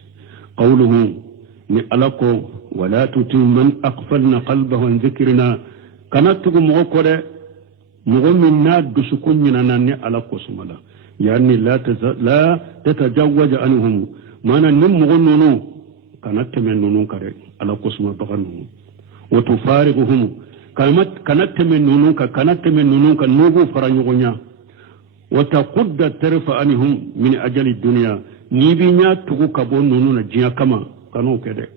qawluhu ni ala ko wala tuti man aqfalna qalbahu an dhikrina kana tugu mɔgɔ kɔ dɛ mɔgɔ min n'a dusukun ɲinana ni ala kosumala yani la tatajawwaj anhum mana nim mogo nunu kana teme nunu kare ala kosuma baga nunu wa tufariguhum kana teme nunu ka nugu fara nyogonya wa taqudda tarfa anhum min ajali dunya ni binya tugu kabo nunu na jiya kama kanu kede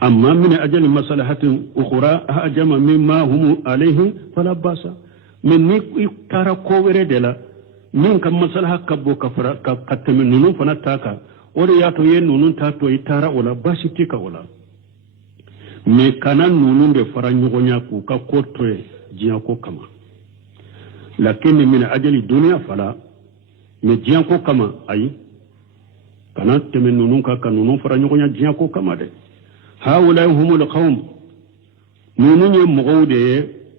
amma min ajali masalahatin ukhra ajama mimma hum alayhi fala basa min ni tara ko were dela min kan masalaha kabbo kafara kattami nunun fana taka wani ya to yin nunun ta to yi tara wala ba shi tika wala me kanan nunun da fara nyogonya ku ka koto jiya ko kama lakini min ajali duniya fala me jiya ko kama ayi kana temen nunun ka kanunun fara nyogonya jinya ko kama de haula humul qawm nunun ye mogode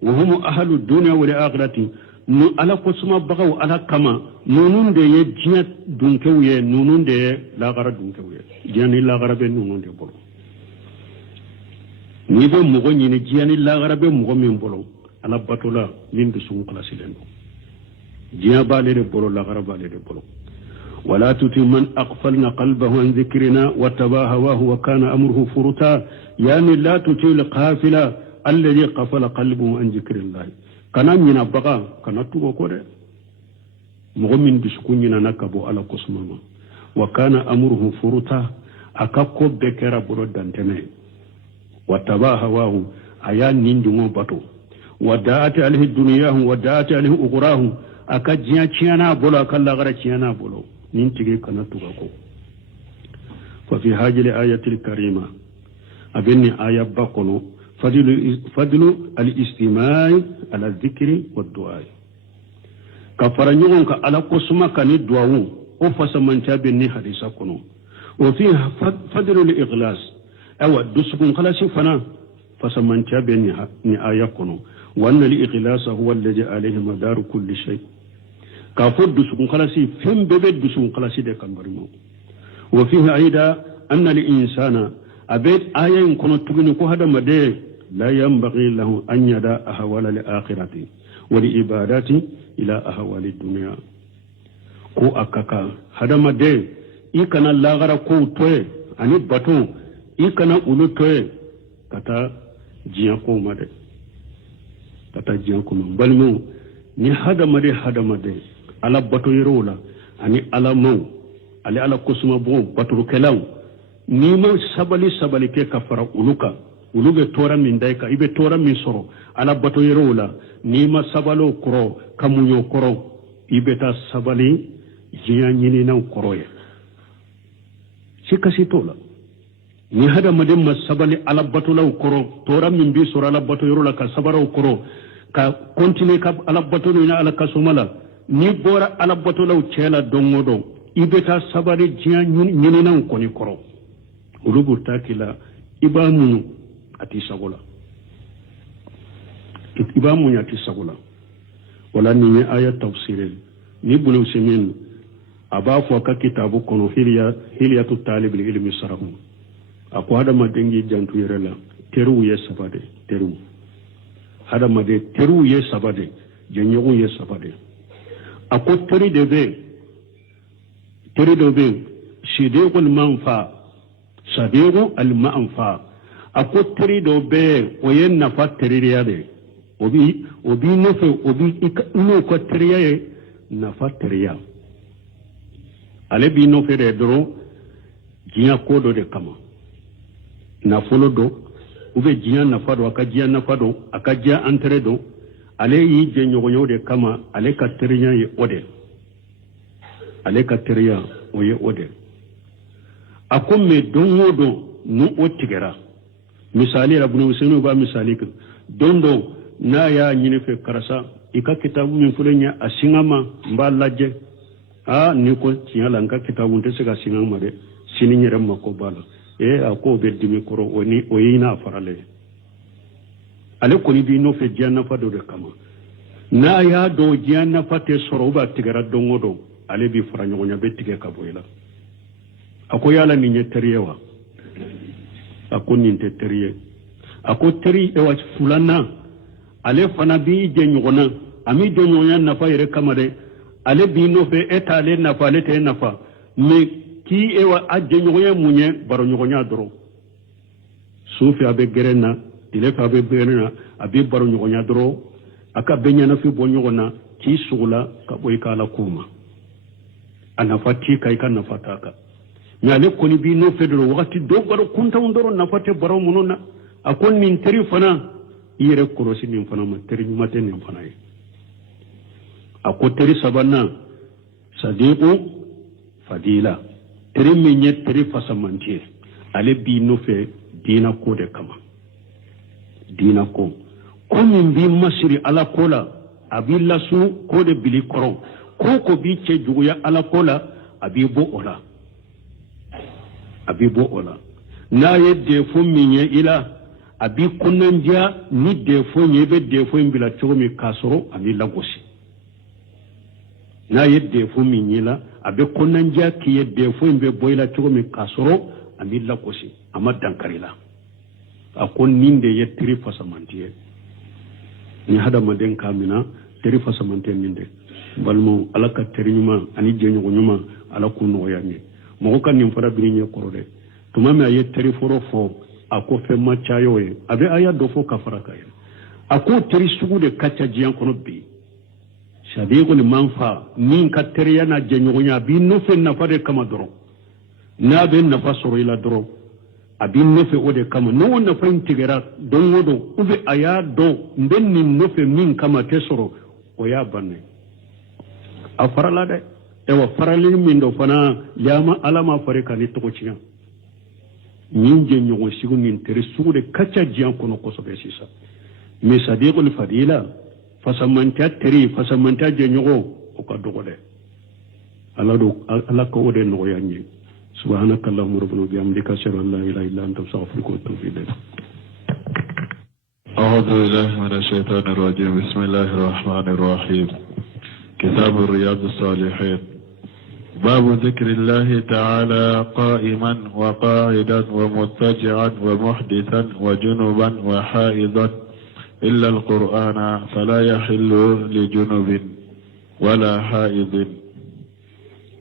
wa hum ahlu dunya wal akhirati nu ala ko suma bagaw ala kama nunun de ye jinya dunkewye nunun de la gara dunkewye jani la gara be nunun de bolo ni be mogo ni jani la gara be mogo min bolo ala batola min du sun klasi den jinya bale de bolo la gara bale de bolo ولا تطع من أغفلنا قلبه عن ذكرنا واتبع هواه وكان أمره فرطا يعني لا تطع القافلة الذي قفل قلبه عن ذكر الله كان من بقى كان تو كوره مؤمن بسكوننا نكبو على قسمما وكان أمره فرطا أكاكو بكرا برودان تمي واتبع هواه أيان نيندو باتو ودعت عليه الدنيا ودعت عليه أخراه أكاجيا تشيانا بولا كلا غرا تشيانا بولو ننتجي كنا تغاكو ففي هذه الآية الكريمة أبني آية بقلو فضل الاستماع على الذكر والدعاء كفرنيون على قسمة كان الدعاء وفسمن تابني حديثا كنو وفيها فضل الإغلاس أو الدسكن خلاص فنا فسمن تابني آية كنو وأن الإغلاس هو الذي عليه مدار كل شيء كافر دسون خلاصي فين ببيت دسون خلاصي ده كان برمو وفيه أيضا أن الإنسان أبيت آية كنا تغني هذا مدى لا ينبغي له أن يدع أهوال الآخرة والعبادات إلى أهوال الدنيا كو أكاكا هذا مدى إيكنا لاغرا كو توي أني باتو إيكنا أولو توي كتا جيانكو مدى كتا جيانكو مدى بلمو ni hada made ala bato yerola ani ala mau ali ala kusuma bo baturu kelaw ni ma sabali ke kafara uluge tora min dayka ibe tora min soro ala bato yerola ni ma sabalo koro kamunyo koro ibe ta sabali jiya nyini na koroye sikasi tola ni hada made ma sabali ala bato law koro tora min bi soro ala bato yerola ka sabaro koro ka continue ka ala batolo ina ala kasumala ni bora ala batolo chela dongodo ibeta sabari jiya nyini nan koni koro ulubu takila ibamu ati sagola wala ni aya tafsir ni bulu semin abafu ka kitabu kono hiliyatu talib ilmi sarahu akwada madengi jantu yerela teru yesabade teru hada made teru ye sabade jenyogu ye sabade ako teri de be shidequl manfa sadiqu al manfa ako teri do be oyen nafa teri yade obi nofe obi ino ko teri ye nafa teri ya ale bi nofe de dro jinya kodo de kama na folo do ube jiya nafado akajiya antere do ale yi je nyogonyo de kama ale ka teriya ye ode akomme dongodo nu otigera misali rabunu senu ba misali dondo na ya nyine fe karasa ika kitabu min fulenya asingama mbalaje ni ko tiala nka kitabu ndese ga singama de sininyere mako bala ako be dimi koro oyina farale ale koni bi no fe janna fa do de kama na ya do janna fa te soroba tigara dongodo ale bi fara nyonya be tige ka boyla ako yala ni nyeteriyewa ako ni nteteriye ako teri e wa fulana ale fana bi je nyogona ami do nyonya na fa yere kama de ale bi no fe etale na fa le te na fa me ki ewa ajje nyogonya munye baro nyogonya doro sufi abe gerena dilefa abe gerena abe baro nyogonya doro aka benya na fi bonyogona ki sugula ka boy kala kuma anafati kai kan nafataka nyale koni bi no fedro wakati do baro kunta undoro nafate baro munona akon min teri fana yere korosi min fana ma teri mate min fana yi ako teri sabana sadiqu fadila teri minye teri fasamantie ale bi no fe dina ko de kama dina ko min bi masiri ala kola abi lasu ko de bili koro ko bi che juguya ala kola abi bo ola abi bo ola na ye defo minye ila abi kunanja ni defo nyebe defo mbila chomi kasoro abi lagosi na ye defo minyila abi kunanja ki ye defo mbe boyla chomi kasoro abi lagosi ama dankarila akon ninde ye tri fasamantiye ni hada maden kamina tri fasamantiye ninde balmo alaka terinyuma ani jenyo nyuma ala kuno ya ni mo kan nim fara birinye korode tuma me aye teri foro fo ako fe machayo e abe aya do fo kafara kay ako teri sugu de kacha jiyan kono bi shabe ko ni manfa min ka teri yana jenyo nya bi no fe na fare kama doro na be na fa soro ila doro abi no fe ode kama no wonna fa intigera don wodo ube aya do den ni no fe min kama tesoro o ya banne afarala de ewa faralin min do fana yama alama fare kan to ko cinya min je nyogo sigu nin tere sugu de kacha jian kono ko so be sisa mi sadiqul fadila fasamanta tere fasamanta je nyogo o ka dogo de ala ko ode no yanyi subhanakallahumma rabbana bihamdika ashhadu an la ilaha illa anta astaghfiruka wa atubu ilayk أعوذ بالله من الشيطان الرجيم بسم الله الرحمن الرحيم كتاب الرياض الصالحين باب ذكر الله تعالى قائما وقاعدا ومضطجعا ومحدثا وجنبا وحائضا إلا القرآن فلا يحل لجنب ولا حائض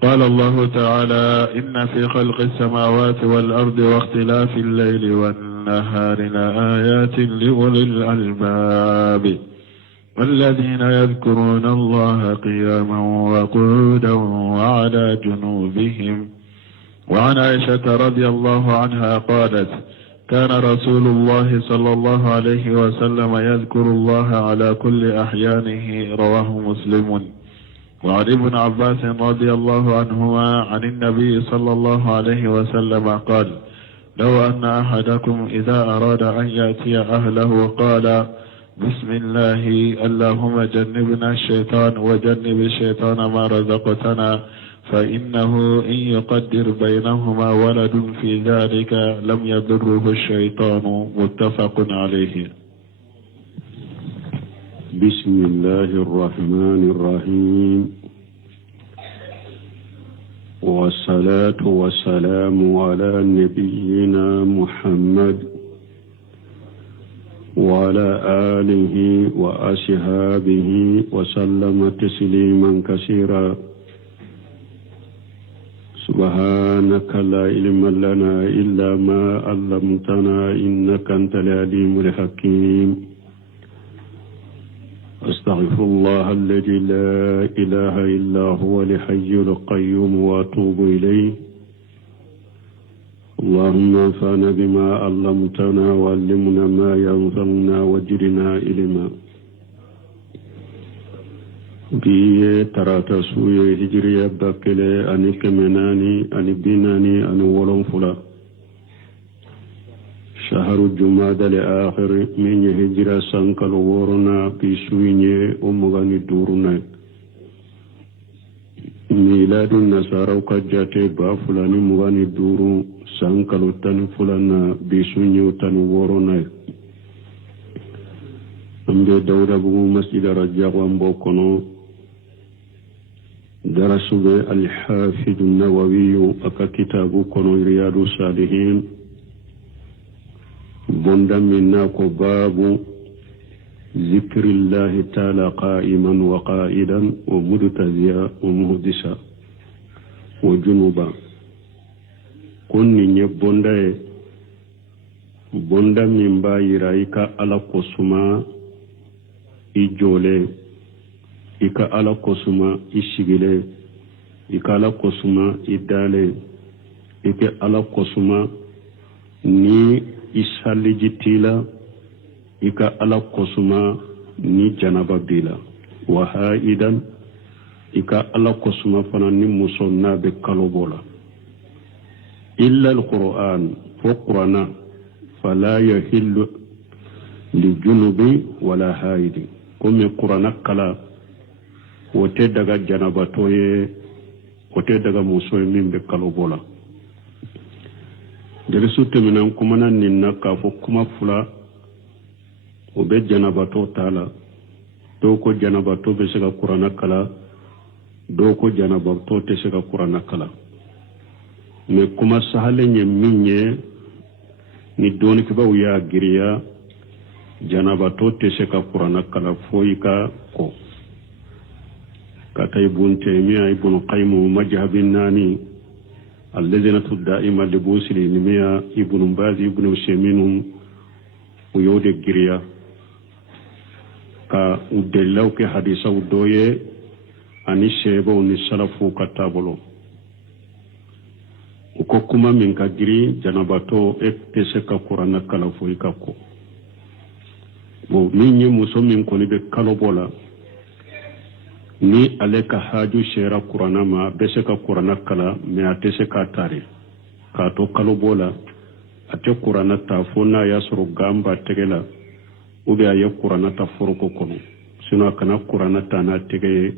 قال الله تعالى إن في خلق السماوات والأرض واختلاف الليل والنهار لآيات لأولي الألباب والذين يذكرون الله قياما وقعودا وعلى جنوبهم وعن عائشة رضي الله عنها قالت كان رسول الله صلى الله عليه وسلم يذكر الله على كل أحيانه رواه مسلم وعن ابن عباس رضي الله عنهما عن النبي صلى الله عليه وسلم قال لو أن أحدكم إذا أراد أن يأتي أهله قال بسم الله اللهم جنبنا الشيطان وجنب الشيطان ما رزقتنا فإنه إن يقدر بينهما ولد في ذلك لم يضره الشيطان متفق عليه بسم الله الرحمن الرحيم والصلاة والسلام على نبينا محمد وعلى آله وأصحابه وسلم تسليما كثيرا سبحانك لا علم لنا إلا ما علمتنا إنك أنت العليم الحكيم أستغفر الله الذي لا إله إلا هو الحي القيوم وأتوب إليه اللهم انفعنا بما علمتنا وعلمنا ما ينفعنا وزدنا علما بي تراتا سوية هجرية باكلة أني كمناني أني بيناني أني ولون فلا شهر الجمادى الآخر من هجرة سانكال ورنا في سوية أمغاني دورنا ميلاد النصارى وكجاتي بافلاني مغاني دورو سانكالو تاني فلانا بيسونيو تاني ورنا أمبي دورة بغو مسجد رجاق وانبوكونو درسوا الحافظ النووي أكا كتابو كونو رياض الصالحين بندا مناكو باب ذكر الله تعالى قائما وقائدا ومدتزيا ومهدسا وجنوبا كن بندا من بايرايك على قسما إجولي إكا على قسما إشغلي إكا على قسما إدالي إكا على قسما ني isali jitila ika ala kosuma ni janaba bila wa haidan ika ala kosuma fana ni muso na be kalobola illa alquran fa qurana fala yahillu li junubi wala haidi comme qurana kala wote daga janaba toye wote daga muso min be kalobola jerisu teminan kumana ninna ka fo kuma fula o be janabato tala do ko janabato be se ka kurana kala do ko janabato te se ka kurana kala me kuma sahale nye minye ni doni kibawu ya giriya janabato te se ka kurana kala foyi ka ko kata ibn taymiya ibn qayyim majhabin nani الذين دائما لبوسل نميا ابن باز ابن وشيمين ويود الجريا كا ودلو كي حديثا ودوية أن الشيبة ونسلفو كتابلو وكوكما من كجري جنباتو اكتسك قرانا كالفو يكاكو ومين يمسو من كوني بكالوبولا ni ale ka haju shera kurana ma bese ka kurana kala me atese ka tare ka to kalo bola ate kurana ta fona ya suru gamba tegela ube aye kurana ta foroko kono sino kana kurana ta na tege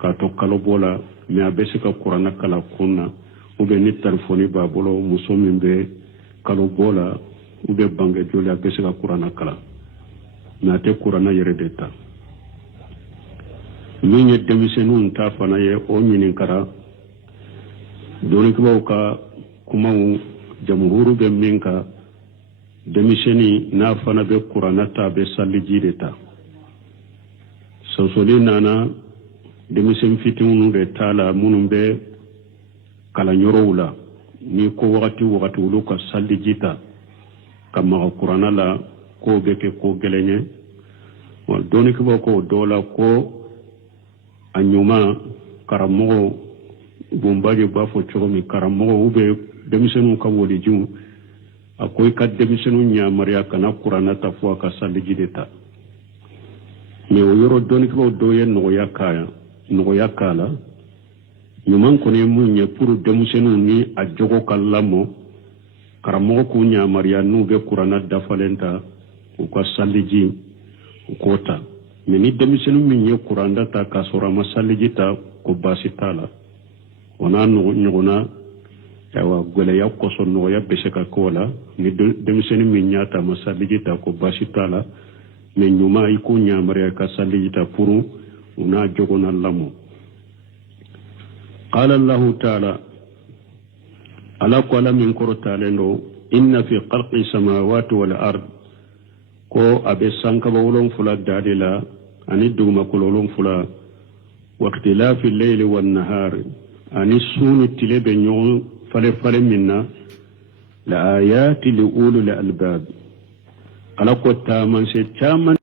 ka to kalo bola me abese ka kurana kala kunna ube ni telefoni ba bolo muso min be kalo bola ube bange joli abese ka kurana kala me ate kurana yere deta min ye denmisɛnninw ta fana ye o ɲininkara dɔnnikibaw ka kumaw jamhuru bɛ min ka denmisɛnnin n'a fana bɛ kuranna ta a bɛ saliji de ta sɔsɔli nana denmisɛn fitininw de ta la minnu bɛ kalanyɔrɔw la ni ko wagati olu ka saliji ta ka maga kuranna la k'o bɛ kɛ ko gɛlɛn ye wa dɔnnikibaw k'o dɔ la ko a ɲuman karamɔgɔ bunbaji b'a fɔ cogo min karamɔgɔ u bɛ denmisɛnninw ka wolijiw a ko i ka denmisɛnninw yamariya kana kuranna ta fo a ka saliji de ta mais o yɔrɔ dɔnnikibaw dɔw ye nɔgɔya k'a la ɲuman kɔni ye mun ye pour denmisɛnninw ni a jogo ka lamɔ karamɔgɔ k'u yamariya n'u bɛ kuranna dafalen ta u ka saliji u k'o ta mais ni denmisɛnnin min ye kuranda ta k'a sɔrɔ a ma saliji ta ko baasi t'a la o n'a ɲɔgɔnna gwɛlɛya kɔsɔn nɔgɔya bɛ se ka k'o la ni denmisɛnnin min y'a ta a ma saliji ta ko baasi t'a la mais ɲuman i k'o ɲamariya ka saliji ta pour u n'a jɔgɔnna lamɔ qala allahu taala ala ko ala min kɔrɔtalen don inna fi khalqi samawati wal ard ko abe sankaba 7 dade la ani dugumakolo 7 waqtilafi lleyli wannahar ani sunu tile be ɲɔgɔn fale minna la ayati li ulul albab ala ko taamanse caman